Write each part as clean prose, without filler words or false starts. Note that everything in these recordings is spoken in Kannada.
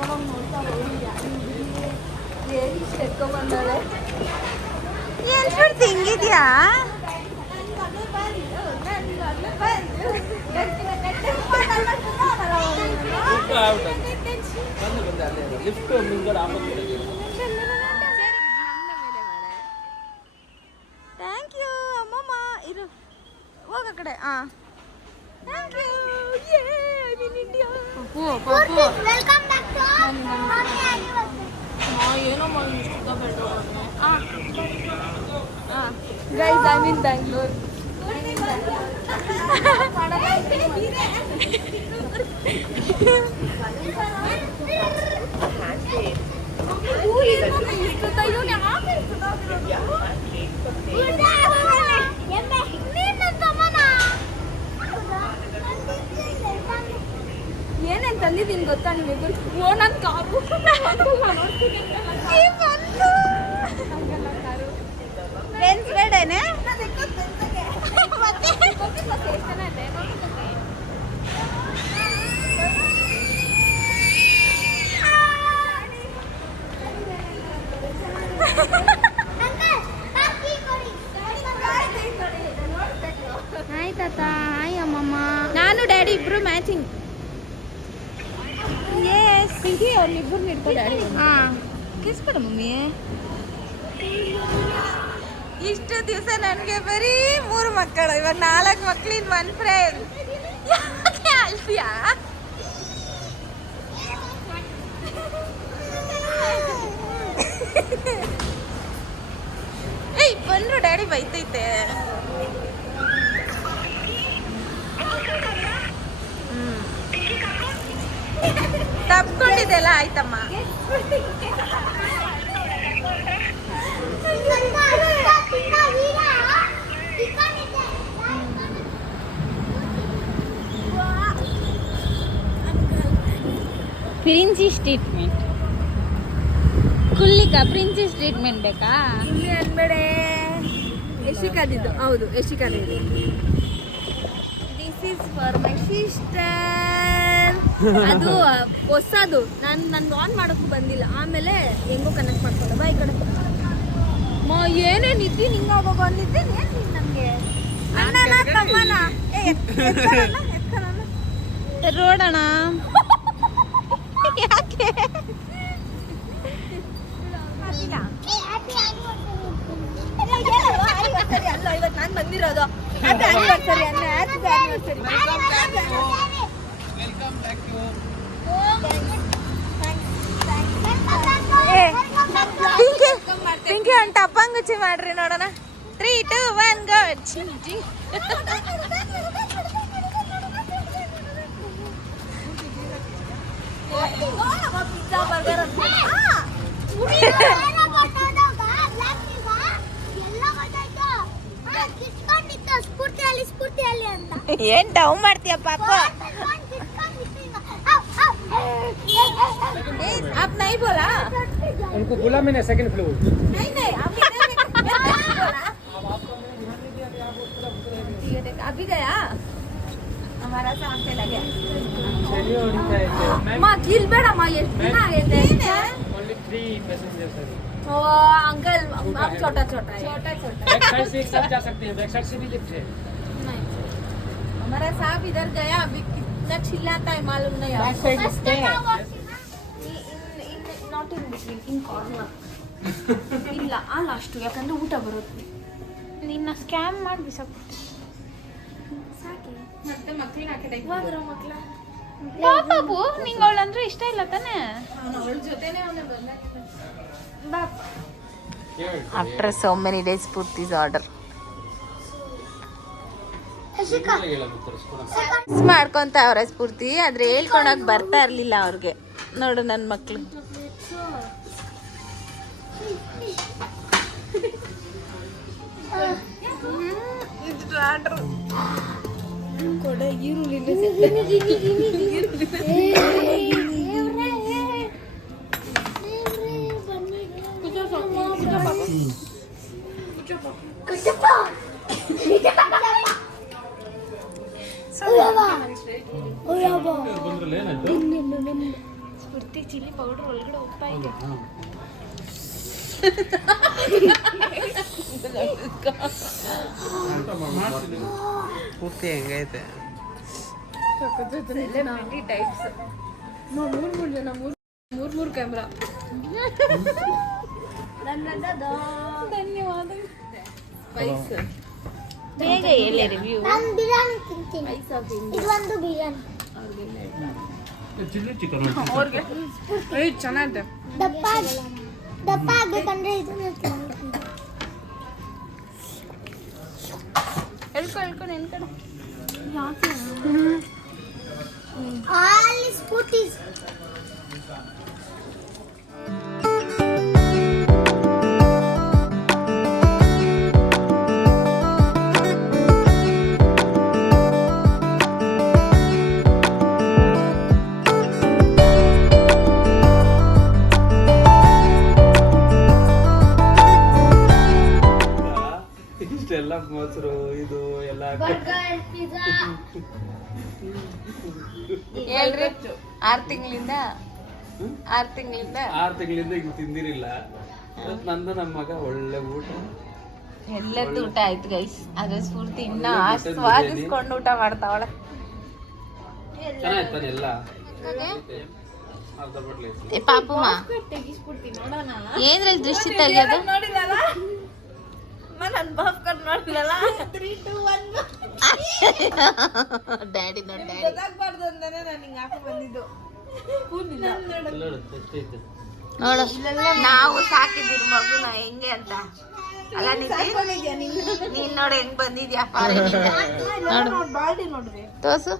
ಕರ್ಕೊಂಡೋಗಿ ನೋಡ್ತಾರೆ ಏನು ಎತ್ಕೊಂಡ್ಬಂದಾಳೆ ಎಲ್ಬಿಡ್ತು ಹಿಂಗಿದ್ಯಾ ಥ್ಯಾಂಕ್ ಯು ಅಮ್ಮಮ್ಮ ಇರು ಹೋಗ ಕಡೆ ಥ್ಯಾಂಕ್ ಯು ಏನೋ ಗೈಸ್ ಐ ಮೀನ್ ಬ್ಯಾಂಗ್ಳೂರ್ ಏನೇನು ತಂದಿದ್ದೀನಿ ಗೊತ್ತಾ ನಿಮಗೆ ಓ ನನ್ನ ಕಾರು ಫ್ರೆಂಡ್ಸ್ ಬೇಡೇನೆ ಹಾಯ್ ತಾತ ಹಾಯ್ ಅಮ್ಮಮ್ಮ ನಾನು ಡ್ಯಾಡಿ ಇಬ್ರು ಮ್ಯಾಚಿಂಗ್ ಎಸ್ ಪಿಂಕಿ ಅವ್ರಿಬ್ರು ಇಡ್ಕೊ ಡ್ಯಾಡಿ ಕಿಸ್ ಕೊಡು ಮಮ್ಮಿ ಇಷ್ಟು ದಿವಸ ನನಗೆ ಬರೀ 3 ಮಕ್ಕಳು ಇವಾಗ 4 ಮಕ್ಳಿನ 1 ಫ್ರೆಂಡ್ ಯಾಕೆ ಅಲ್ಫಿಯಾ ಏಯ್ ಬಂದ್ರು ಡ್ಯಾಡಿ ಬೈತೈತೆ ತಪ್ಕೊಂಡಿದ್ದೆಲ್ಲ ಆಯ್ತಮ್ಮ ಪ್ರಿನ್ಸಿಸ್ ಟ್ರೀಟ್ಮೆಂಟ್ ಕುಲ್ಲಿಕಾ ಪ್ರಿನ್ಸಿಸ್ ಟ್ರೀಟ್ಮೆಂಟ್ ಬೇಕಾ ಇಲ್ಲಿ ಅನ್ಬೇಡೆ ಯಶಿಕಾದಿದ್ದು ಹೌದು ಯಶಿಕಾದಿದ್ದು this is for my sister ಅದು ಹೊಸದು ನನ್ಗೆ ಆನ್ ಮಾಡೋಕ್ಕೂ ಬಂದಿಲ್ಲ ಆಮೇಲೆ ಹೆಂಗೋ ಕನೆಕ್ಟ್ ಮಾಡ್ಕೊಂಡೆ ಬಾ ಈ ಕಡೆ ಏನೇನು ಇದ್ದೀನಿ ಹಿಂಗಾಗೋ ಬಂದಿದ್ದೀನಿ ಏನು ನೀನು ನನಗೆ ಅಣ್ಣನ ತಮ್ಮನ ರೋಡಣ ಯಾಕೆ ಅಲ್ಲ ಇವತ್ತು ನಾನು ಬಂದಿರೋದು ಹ್ಯಾಪಿ ಆನಿವರ್ಸರಿ ಅಣ್ಣ ಹ್ಯಾಪಿ ಆನಿವರ್ಸರಿ ಪಿಂಕಿ ಒಂದು ಟಪ್ಪಂಗುಚ್ಚಿ ಮಾಡ್ರಿ ನೋಡೋಣ 3, 2, 1 ಗೋ ಜಿಂಗ್ ಜಿಂಗ್ ಪಿಜ್ಜಾ ಬರ್ಗರ್ ಏನ್ ಡೌ ಮಾಡ್ತೀಯ ಪಾಪ आप नहीं बोला उनको बोला मैंने सेकंड फ्लोर नहीं अभी बोला अभी गया हमारा साथ चला गया माँ गिल बेड़ा माँ ये कितना आए थे ओनली 3 पैसेंजर्स है ओ अंकल आप छोटा छोटा है बैक साइड से एक साथ जा सकते हैं बैक साइड से भी लिफ्ट है नहीं हमारा साहब इधर गया अभी कितना चिल्लाता है मालूम नहीं बैक साइड लिफ्ट है not in between in corner ಇಲ್ಲ ಆ ಲಾಸ್ಟು ಯಾಕಂದ್ರೆ ಊಟ ಬರುತ್ತೆ ನಿನ್ನ ಸ್ಕ್ಯಾಮ್ ಮಾಡಿ ಬಿಸಾಕ್ಬಿಟ್ಟು ಸಾಕೆ ಮತ್ತೆ ಮಕ್ಳಿನ ಆ ಕಡೆ ಹೋದ್ರ ಮಕ್ಳ ಪಾಪು ನಿಂಗೆ ಅವಳಂದ್ರೆ ಇಷ್ಟ ಇಲ್ಲ ತಾನೆ ಅವಳ ಜೊತೆನೇ ಅವನೇ ಬಂದ ಬಾಪ ಆಫ್ಟರ್ ಸೋ ಮೆನಿ ಡೇಸ್ ಪೂರ್ತಿಸ್ ಆರ್ಡರ್ ಮಾಡ್ಕೊಂತ ಅವ್ರ ಸ್ಫೂರ್ತಿ ಆದ್ರೆ ಹೇಳ್ಕೊಳಕ್ ಬರ್ತಾ ಇರ್ಲಿಲ್ಲ ಅವ್ರಿಗೆ ನೋಡು ನನ್ನ ಮಕ್ಳು ಕೊಡ ಈರುಳ್ಳಿ ಸ್ಫೂರ್ತಿ ಚಿಲ್ಲಿ ಪೌಡರ್ ಒಳಗಡೆ ಹೋಗ್ತಾ ಇದೆ. ಪೂರ್ತಿ ಹೆಂಗೈತೆ ಸೆಲೆಬ್ರಿಟಿ ಟೈಪ್ಸ್. ಮೂರು ಜನ ಮೂರು ಕ್ಯಾಮ್ರಾ. ಧನ್ಯವಾದ. ಸ್ಪೈಸ್ ಬೇಗ ಹೇಳಿ ರಿವ್ಯೂ. ನಾನು ಬಿರಿಯಾನಿ ತಿಂತೀನಿ. ಇದು ಒಂದು ಬಿರಿಯಾನಿ. चिल्ली चिकन ಅವ್ರಿಗೆ ಚೆನ್ನಾಗಿದೆ. ದಪ್ಪ ಆಗ್ಬೇಕಂದ್ರೆ ಇದನ್ನ ತಿನ್ಬೇಕು. ಹೇಳ್ಕೊ ನೆನ್ಕಡೆ. ಆಲ್ ಸ್ಪೂಟೀಸ್. ಇಷ್ಟೆಲ್ಲ ಮೊಸರು ಇದು ಎಲ್ಲ ಬರ್ಗರ್, ಪಿಜ್ಜಾ. ಹೇಳ್ರಿ. 6 ತಿಂಗಳಿಂದ 6 ತಿಂಗಳಿಂದ ಈಗ ತಿಂದಿರಿಲ್ಲ. ಇವತ್ತು ನಂದು ನಮ್ಮ ಮಗ ಒಳ್ಳೆ ಊಟ ಎಲ್ಲದ್ದು ಊಟ ಆಯ್ತು ಗೈಸ್. ಅದ್ರ ಸ್ಫೂರ್ತಿ ಇನ್ನ ಆಸ್ವಾದಿಸ್ಕೊಂಡು ಊಟ ಮಾಡ್ತಾವಳ. ಚೆನ್ನಾಯ್ತಾನೆ ಎಲ್ಲ ಅರ್ಧ ಬಟ್ಲೆ ಏ ಪಾಪಮ್ಮ ಏನ್ರಲ್ಲಿ ದೃಷ್ಟಿ ತೆಗಿಯೋದು? ಡ್ಯಾಡಿ ನೋಡಿ ಡ್ಯಾಡಿ ನೋಡು ನಾವು ಸಾಕಿದಿರ್ ಮಗುನ ಹೆಂಗೆ ಅಂತ. ಅಲ್ಲ ನೀನ್ ನೋಡಿ ಹೆಂಗ್ ಬಂದಿದ್ಯಾ ನೋಡು ತೋರ್ಸು.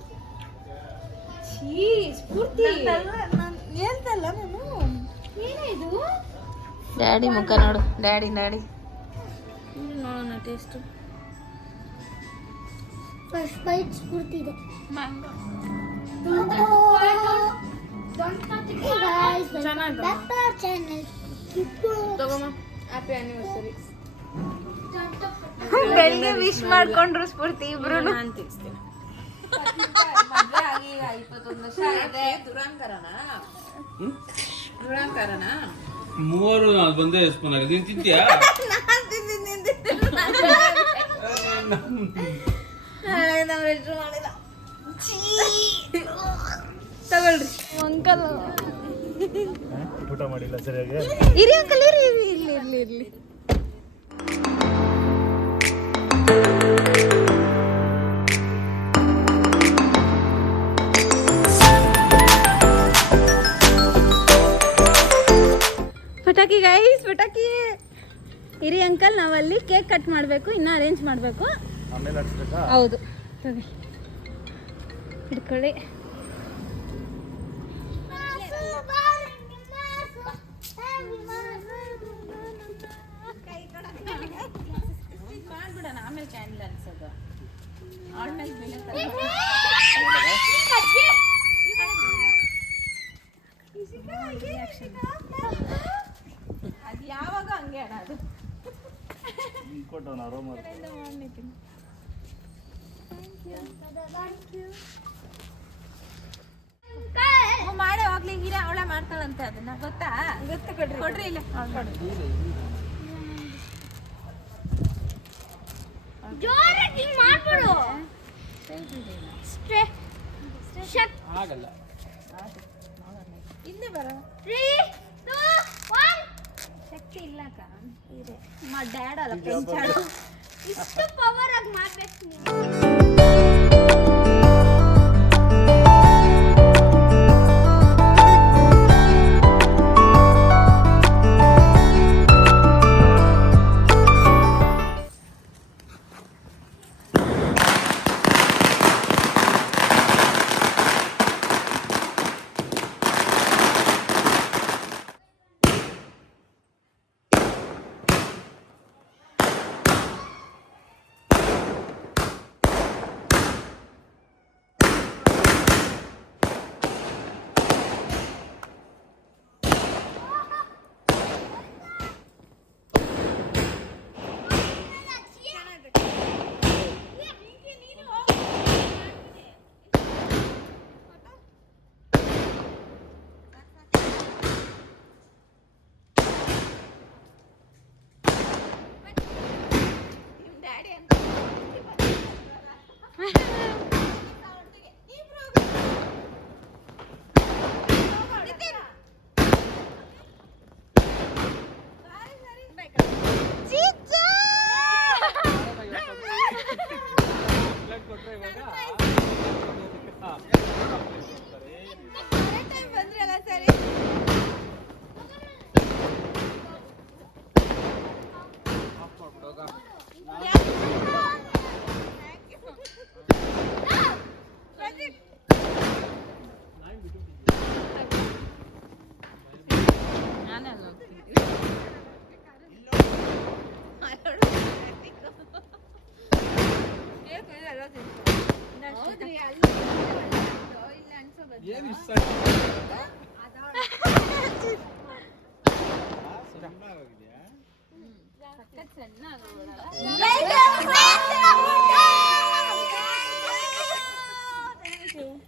ಡ್ಯಾಡಿ ಮುಖ ನೋಡು. ಡ್ಯಾಡಿ ನೋಡೋಣ ಟೇಸ್ಟ್. ಫಸ್ಟ್ ಬೈಟ್ ಸ್ಫೂರ್ತಿ ಇದೆ. ಬೆಳಿಗ್ಗೆ ವಿಶ್ ಮಾಡ್ಕೊಂಡ್ರು ಸ್ಫೂರ್ತಿ ಇಬ್ರು. ಮೂವರು ಬಂದೇ ಸ್ಪೂನ್ ಆಗಿದೆ. ನೀನ್ ತಿಂತೀಯಾ? ತಗೊಳ್ರಿ ಅಂಕಲ್. ಊಟ ಮಾಡಿಲ್ಲ ಸರಿಯಾಗಿ. ಇರಿ ಅಂಕಲ್ ಇರ್ಲಿ. ಪಟಾಕಿ ಗೈಸ್, ಪಟಾಕಿ. ಇರಿ ಅಂಕಲ್, ನಾವಲ್ಲಿ ಕೇಕ್ ಕಟ್ ಮಾಡಬೇಕು, ಇನ್ನೂ ಅರೇಂಜ್ ಮಾಡಬೇಕು. ಆಮೇಲೆ ಹಚ್ಬೇಕಾ? ಹೌದು, ತಗೊಳ್ಳಿ ಹಿಡ್ಕೊಳ್ಳಿ. ಆಮೇಲೆ ಕ್ಯಾಂಡಲ್ ಅನ್ಸೋದು. ಅದು ಯಾವಾಗ ಹಂಗೆ ಅಣ್ಣ ಅದು ಮಾಡೇ ಹೋಗ್ಲಿ. ಹೀರ ಅವಳೆ ಮಾಡ್ತಾಳಂತೆ, ಅದನ್ನ ಗೊತ್ತಾ? ಗೊತ್ತು. ಕೊಡ್ರಿ ಇಲ್ಲ ಜೋರಾಗಿ ಮಾಡ್ಬಿಡು. ಆಗಲ್ಲ. ಇಲ್ಲಿ ಬರ 3, 2, 1. ಶಕ್ತಿ ಇಲ್ಲಕ್ಕ. ಡ್ಯಾಡ್ ಅಲ್ಲ ಪೆಂಚಾಡು. ಇಷ್ಟು ಪವರ್ ಆಗಿ ಮಾಡ್ಬೇಕು ನೀನು.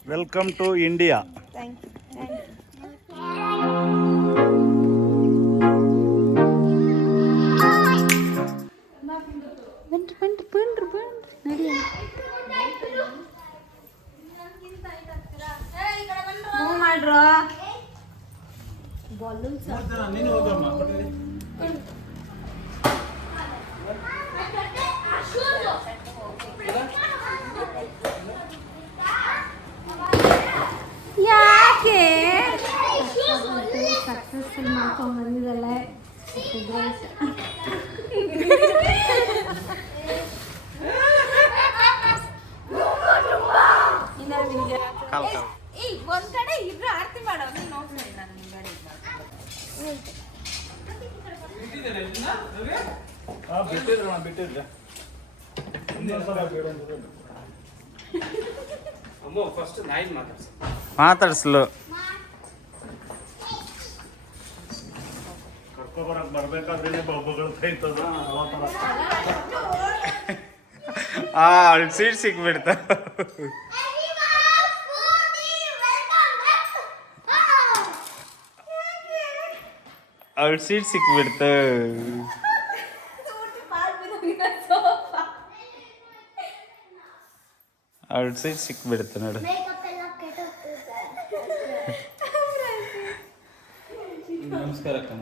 Welcome to India. ಮಾಡ್ರು ಯಾಕೆ ಸಕ್ಸಸ್ಫುಲ್ ಮಾಡ್ಕೊಂಡು ಬಂದಿದ್ದಲ್ಲ ಒಂದ್ ಕಡೆ ಇಬ್ರು ಆರತಿ ಮಾಡೋ ನೀನ್ ನೋಡ್ತೀನಿ ನಾನು ಬಿಟ್ಟಿದ್ರೆ ಅಮ್ಮ ಫಸ್ಟ್ ನಾಯಿ ಮಾತಾಡ್ಸ್ಲು ಕರ್ಕೊಬರಕ್ ಬರ್ಬೇಕಾದ್ರೆ ಒಬ್ಬಗಳು ಕೈತದ ಅವಳು ಸೀಟ್ ಸಿಕ್ಬಿಡ್ತ ಅವಳು ಸೀಟ್ ಸಿಕ್ಬಿಡ್ತ ಅವಳು ಸೀಟ್ ಸಿಕ್ಬಿಡ್ತ ನೋಡು. ನಮಸ್ಕಾರ ಅಕ್ಕ.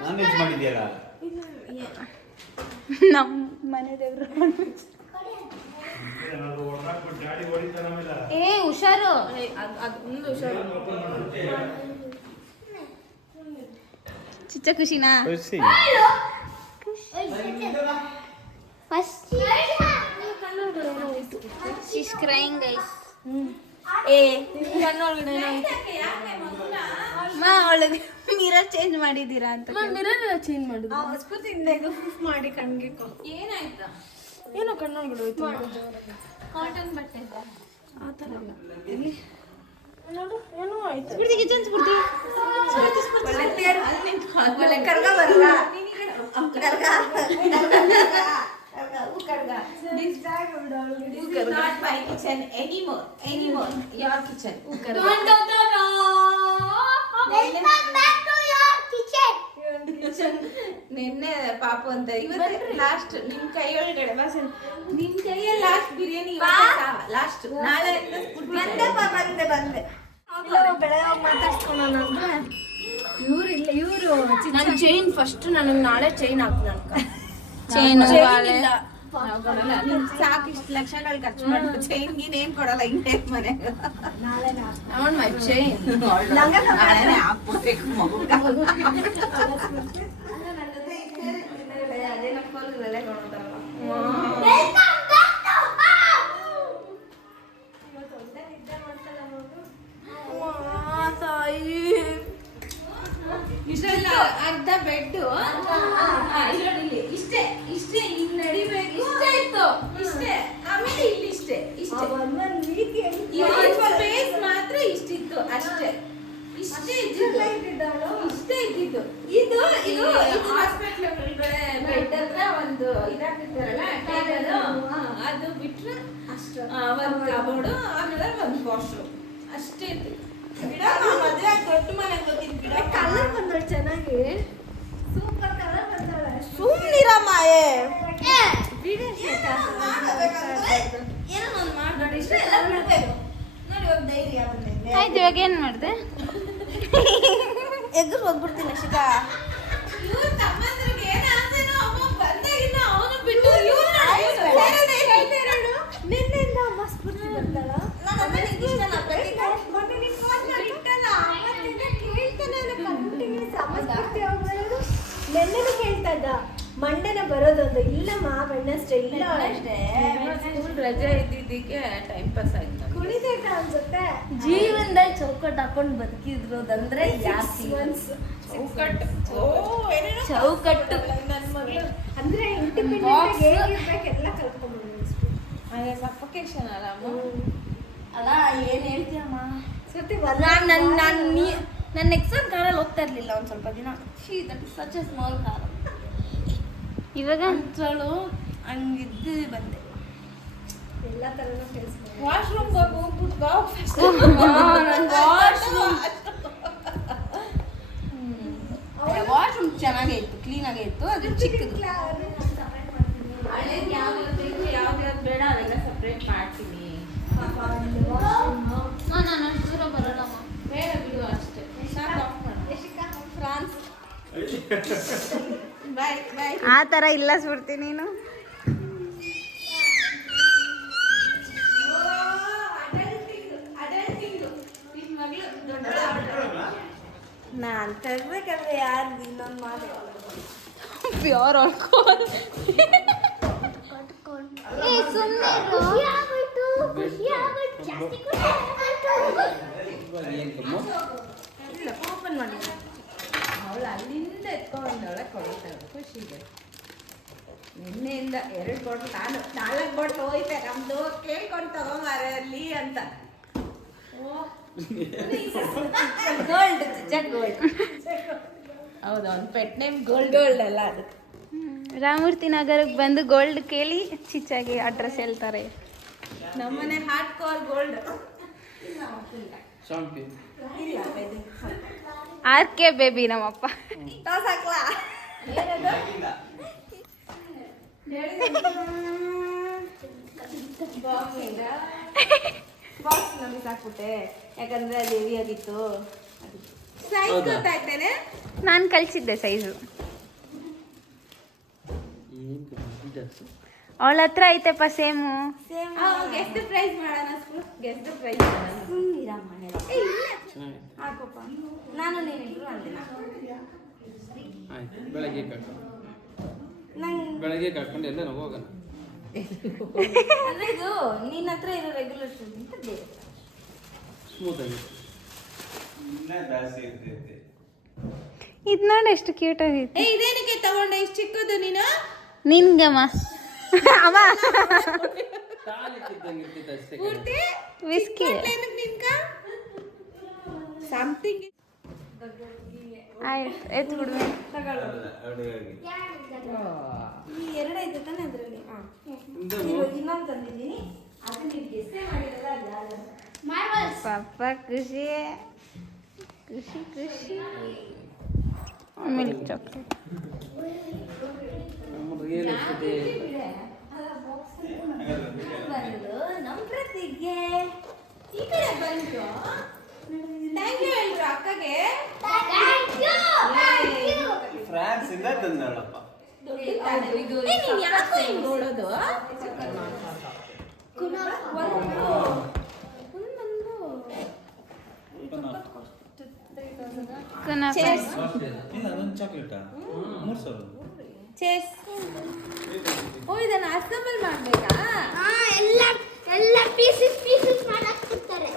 ನಾನ್ ವೆಜ್ ಮಾಡಿದ್ಯಲ್ಲ? ನಮ್ಮ ಮನೆ ದೇವ್ರು ಏ ಹುಷಾರು ಹುಷಾರು ಚಿಚ್ಚ ಖುಷಿನಾ ಖುಷಿ. She's crying, guys. ಏ ಕಣ್ಣೊಳಗಡೆ ಅವಳಿಗೆ ಮಿರರ್ ಚೇಂಜ್ ಮಾಡಿದ್ದೀರಾ ಅಂತ ಮಿರರ್ ಚೇಂಜ್ ಮಾಡಿದ್ರು ಸ್ಫೂರ್ತಿಯಿಂದ ಇದು ಮಾಡಿ ಕಣ್ಗೆ ಏನಾಯ್ತಾ ಏನೋ ಕಣ್ಣೊಳಗಡೆ ಹೋಯ್ತು ಕಾಟನ್ ಬಟ್ಟೆ ಆ ಥರ ಅಲ್ಲ ಇಲ್ಲಿ ನೋಡು ಏನೋ ಆಯ್ತು ಸ್ಫೂರ್ತಿ ಕಿಚನ್ ಸ್ಫೂರ್ತಿ ಕರ್ಗ ಬರಲ್ಲ This is not my kitchen anymore. Your kitchen. Welcome back to your kitchen. ನಿನ್ನೆ ಪಾಪು ಅಂತ ಇವತ್ತು ಲಾಸ್ಟ್ ನಿಮ್ ಕೈ ಒಳಗಡೆ ನಿಮ್ ಕೈಯಲ್ಲಿ ಲಾಸ್ಟ್ ಬಿರಿಯಾನಿ ಲಾಸ್ಟ್ ನಾಳೆ ಬಂದೆ ಬೆಳಗ್ಗೆ ಮಾತಾಡ್ಸ್ಕೊಳ್ಳೋಣ ಅಂದ್ರೆ ಇವರು ನನ್ನ ಚೈನ್ ಫಸ್ಟ್ ನನಗೆ ನಾಳೆ ಚೈನ್ ಹಾಕ್ತಾನಕ್ಕ ಚೈನ್ ಇಲ್ಲ ಸಾಕು ಇಷ್ಟು ಲಕ್ಷಗಳು ಖರ್ಚು ಮಾಡ್ಬಿಟ್ಟು ಚೈನ್ ಗೀನ್ ಏನ್ ಕೊಡಲ್ಲ ಹಿಂಗೆ ಮನೆ ಅವನ್ ಮೈ ಚೈನ್ ನಾಳೆನೆ ಹಾಕ್ಬಿಡ್ಬೇಕು ಮಗುಗ ಇಷ್ಟೆಲ್ಲ ಅರ್ಧ ಬೆಡ್ಡು ಇಷ್ಟೇ ಹಿಂಗ್ ನಡಿಬೇಕು ಇಷ್ಟೇ ಇತ್ತು ಇಷ್ಟೇ ಆಮೇಲೆ ಇಲ್ಲಿ ಇಷ್ಟೇ ಸ್ಪೇಸ್ ಮಾತ್ರ ಇಷ್ಟಿತ್ತು ಅಷ್ಟೇ ಇಷ್ಟೇ ಇದ್ದಿದ್ದು ಇದು ಹಾಸ್ಪಿಟಲ್ ಒಳಗಡೆ ಬೆಡ್ ಹತ್ರ ಒಂದು ಇದಾಕಿರ್ತಾರಲ್ಲ ಟೇಬಲ್ ಅದು ಬಿಟ್ರೆ ಅಷ್ಟು ಒಂದು ಕಬೋರ್ಡು ಆಮೇಲೆ ಒಂದು ವಾಶ್ರೂಮ್ ಅಷ್ಟೇ ಇತ್ತು ಮದುವೆ ದೊಡ್ಡ ಮನೆಗೆ ಗೊತ್ತಿದ್ದು ಗಿಡ ಕಲರ್ ಬಂದಳು ಚೆನ್ನಾಗಿ ಸೂಪರ್ ಕಲರ್ ಬಂದಳೆ ಸುಮ್ಮನಿರಮ್ಮ ಏನೋ ಒಂದು ಮಾಡ್ಬೇಡಿ ಇಷ್ಟ ಎಲ್ಲ ಬಿಡ್ಬೇಕು ನೋಡಿ ಒಂದು ಧೈರ್ಯ ಬಂದಿದೆ ಆಯ್ತು ಇವಾಗ ಏನು ಮಾಡಿದೆ ಎದುರು ಹೋಗ್ಬಿಡ್ತೀನಿ ಶಿಖ ಇವ್ರ ತಮ್ಮಂದ್ರಿಗೆ ಏನು ಆಸೆನೋ ಅಮ್ಮ ಬಂದಾಗಿನ ಅವನು ಬಿಟ್ಟು ನಿನ್ನೆಯಿಂದ ಅಮ್ಮ ಸ್ಫೂರ್ತಿ ಬರ್ತಾಳ ನಾನು ಅಮ್ಮ ನಿಂಗೆ ಇಷ್ಟ ನಾ ಮೊನ್ನೆ ನಿನ್ ಫೋನ್ ಮಾಡಿಟ್ಟಲ್ಲ ಅವತ್ತಿಂದ ಕೇಳ್ತಾನೆ ಕಂಟಿನ್ಯೂಸ್ ಅಮ್ಮ ಸ್ಫೂರ್ತಿ ಹೋಗ್ಬರೋದು ನೆನ್ನೆನೂ ಕೇಳ್ತಾ ಇದ್ದ ಮಂಡೇನ ಬರೋದೊಂದು ಇಲ್ಲಮ್ಮ ವೆಡ್ನೆಸ್ಡೇ ಇಲ್ಲ ಅಷ್ಟೇ ಸ್ಕೂಲ್ ರಜೆ ಇದ್ದಿದ್ದಕ್ಕೆ ಟೈಮ್ ಪಾಸ್ ಆಯ್ತು ಕುಣಿತೈತ ಅನ್ಸುತ್ತೆ ಜೀವನದಲ್ಲಿ ಚೌಕಟ್ಟು ಹಾಕೊಂಡು ಬದುಕಿದ್ರೋದಂದ್ರೆ ಜಾಸ್ತಿ ಚೌಕಟ್ಟು ನನ್ನ ಮಗಳು ಅಂದ್ರೆ ಇಂಡಿಪೆಂಡೆಂಟ್ ಹೇಗಿರ್ಬೇಕು ಎಲ್ಲ ಕಲ್ತ್ಕೊಂಡ್ಬಂದಿದ್ವಿ ಅದೇ ಸಫೋಕೇಶನ್ ಅಲ್ಲ ಅಮ್ಮ ಅಲ್ಲ ಏನ್ ಹೇಳ್ತೀಯಮ್ಮ ಶ್ರುತಿ ನನ್ನ ಎಕ್ಸಾಮ್ ಕಾರಲ್ಲಿ ಹೋಗ್ತಾ ಇರ್ಲಿಲ್ಲ ಒಂದ್ ಸ್ವಲ್ಪ ದಿನ that is such A small car ಇವಾಗ ಅಂತಳು ಹಂಗಿದ್ದು ಬಂದೆ ಎಲ್ಲ ತರನು ಫೇಸ್ ಮಾಡಿ ವಾಶ್ರೂಮ್ ಹೋಗ್ಬಿಟ್ಟು ಬಾ ವಾಶ್ರೂಮ್ ಚೆನ್ನಾಗೇ ಇತ್ತು ಕ್ಲೀನಾಗೇ ಇತ್ತು ಅದು ಚಿಕ್ಕದು ಹಳೇದು ಯಾವ್ದು ಬೇಕು ಯಾವ್ದು ಬೇಡ ಅವೆಲ್ಲ ಸಪ್ರೇಟ್ ಮಾಡ್ತೀನಿ. ನಾನು ದೂರ ಬರೋಲ್ಲಮ್ಮ. ಬೇಡ ಬಿಡು ಅಷ್ಟೇ. ಫ್ರಾನ್ಸ್ ಬಾಯ್ ಬಾಯ್. ಆ ಥರ ಇಲ್ಲ ಸ್ಫೂರ್ತಿ ನೀನು. ನಾನು ತರ್ಬೇಕಾದ್ರೆ ಯಾರು ಇನ್ನೊಂದು ಮಾಡಿ ಪ್ಯೂರ್ ಆಲ್ಕೋಹಾಲ್. ಏ ಸುಮ್ಮನೆ ಓಪನ್ ಮಾಡಿ ಅವಳು ಅಲ್ಲಿಂದ ಎತ್ಕೊಂಡವಳೆ ಕೊಡ್ತಾಳೆ ಖುಷಿಗೆ. ನಿನ್ನೆಯಿಂದ 2 ಕೊಟ್ಟು ನಾನು 4 ಕೊಟ್ಟು ಹೋಯ್ತೆ ನಮ್ದು ಕೇಳ್ಕೊಂಡು ತಗೊಂಬಾರಲ್ಲಿ ಅಂತ. ಗೋಲ್ಡ್ ಗೋಲ್ಡ್ ಹೌದು, ಅವ್ನ ಪೆಟ್ ನೇಮ್ ಗೋಲ್ಡ್ ಅಲ್ಲ ಅದು. ರಾಮೂರ್ತಿ ನಗರಕ್ಕೆ ಬಂದು ಗೋಲ್ಡ್ ಕೇಳಿ ಚಿಚ್ಚಾಗಿ ಅಡ್ರೆಸ್ ಹೇಳ್ತಾರೆ. ನಮ್ಮನೆ ಹಾರ್ಡ್ ಕೋರ್ ಗೋಲ್ಡ್. ಶಾಂಪಿ RK ಬೇಬಿ ನಮ್ಮಪ್ಪ. ಬಾಕ್ಸ್ ನಮಗೆ ಸಾಕ್ಬಿಟ್ಟೆ ಯಾಕಂದ್ರೆ ಅದು ಹೆವಿ ಆಗಿತ್ತು ಸೈಜ್ ಗೊತ್ತಾಯ್ತೇನೆ. ನಾನು ಕಳಿಸಿದ್ದೆ ಸೈಜು. ಅವಳ ಹತ್ರ ಐತೆಪ್ಪ ಸೇಮು. ಸೇಮ್ ಗೆಸ್ಟ್ ಪ್ರೈಸ್ ಮಾಡೋಣ. ಗೆಸ್ಟ್ ಪ್ರೈಸ್ ಮಾಡೋಣ. ಸುಮ್ಮನಿರ ಮನೆ ಹಾಕಪ್ಪ ನಾನು ನೀನಿದ್ರು ಅಂದಿನ ಆಯ್ತು, ಬೆಳಗ್ಗೆ ಕರ್ಕೊಂಡು ನಂಗೆ ಬೆಳಗ್ಗೆ ಕರ್ಕೊಂಡು ಎಲ್ಲ ನಾವು ಹೋಗೋಣ. ಅಂದ್ರೆ ಇದು ನಿನ್ನ ಹತ್ರ ಇರೋ ರೆಗ್ಯುಲರ್ ಶೂಸ್ ಅಂತ ಬೇರೆ ಸ್ಮೂತ್ ಆಗಿ ಜಾಸ್ತಿ ಇರ್ತೈತೆ. ಇದು ನೋಡಿ ಎಷ್ಟು ಕ್ಯೂಟ್ ಆಗೈತೆ. ಇದೇನಕ್ಕೆ ತಗೊಂಡೆ ಇಷ್ಟು ಚಿಕ್ಕದು ನೀನು? ನಿನ್ಗಮ್ಮ ಅಮ್ಮ ತಾಳಿಕ್ಕಿದ್ದಂಗೆ ಇರ್ತಿತ್ತು ಅಷ್ಟೇ. ಪೂರ್ತಿ ವಿಸ್ಕಿ. ನಿನ್ಕ ಸಮಥಿಂಗ್. ಆಯ್ತು ಎತ್ತು ಬಿಡ್ಬೇಕು. ಹುಡುಗರಿಗೆ ಈ ಎರಡು ಐತೆ ತಾನೆ ಅದರಲ್ಲಿ ಇನ್ನೊಂದು ತಂದಿದ್ದೀನಿ ಅದು ನೀವು ಗೆಸ್ಸೇ ಮಾಡಿರಲ್ಲ ಅದು ಪಾಪ ಖುಷಿ ಖುಷಿ ಖುಷಿ. Milk chocolate. ಏನಿರ್ತದೆ ಬಂದು ನಮ್ಮ ಪ್ರತಿಗೆ ಈ ಕಡೆ ಬಂದ್ರು. ಥ್ಯಾಂಕ್ ಯು ಹೇಳ್ರು ಅಕ್ಕಗೆ. ಫ್ರಾನ್ಸ್ ಇಂದ ತಂದಳಪ್ಪ. ನೀನ್ ಯಾಕೋ ಹಿಂಗ್ ನೋಡೋದು? ಕುನಾಫ. ಇಲ್ಲ ಅದೊಂದು ಚಾಕ್ಲೇಟಾ 3,000. ಚೆಸ್. ಓ ಇದನ್ನ ಅಸೆಂಬಲ್ ಮಾಡ್ಬೇಕಾ? ಎಲ್ಲ ಪೀಸಸ್ ಮಾಡಕ್ ಕೊಡ್ತಾರೆ.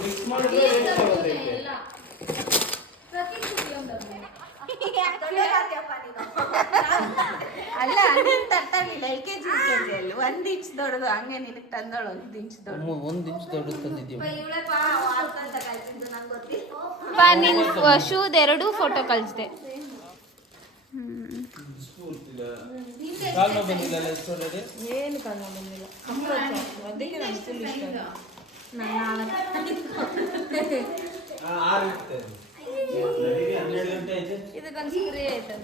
ಮಿಕ್ಸ್ ಮಾಡಿದ್ರೆ ಅಲ್ಲ ನೀನ್ ತಟ್ಟಾಗಿಲ್ಲ LKG ಅಲ್ಲಿ 1 ಇಂಚ್ ದೊಡ್ಡದು ಹಂಗೆ ನಿನಗೆ ತಂದಳು 1 ಇಂಚ್ ದೊಡ್ಡದು. 1 ಇಂಚ್ ದೊಡ್ಡ ತಂದಿದ್ದೀವಿ. ನಿನ್ ಶೂದ್ 2 ಫೋಟೋ ಕಳಿಸ್ದೆ. ಕಾಲ್ನ ಬಂದಿಲ್ಲ ಎಷ್ಟೊಂದು ಏನು ಕಾರಣ ಬಂದಿಲ್ಲ. ಅದಕ್ಕೆ ನಂಗೆ ಫುಲ್ ಇಷ್ಟ. ಆರು ಇರ್ತದೆ. 12 ಗಂಟೆ ಆಯ್ತು. ಇದಕ್ಕೊಂದು ಸ್ಪ್ರೇ ಆಯ್ತದ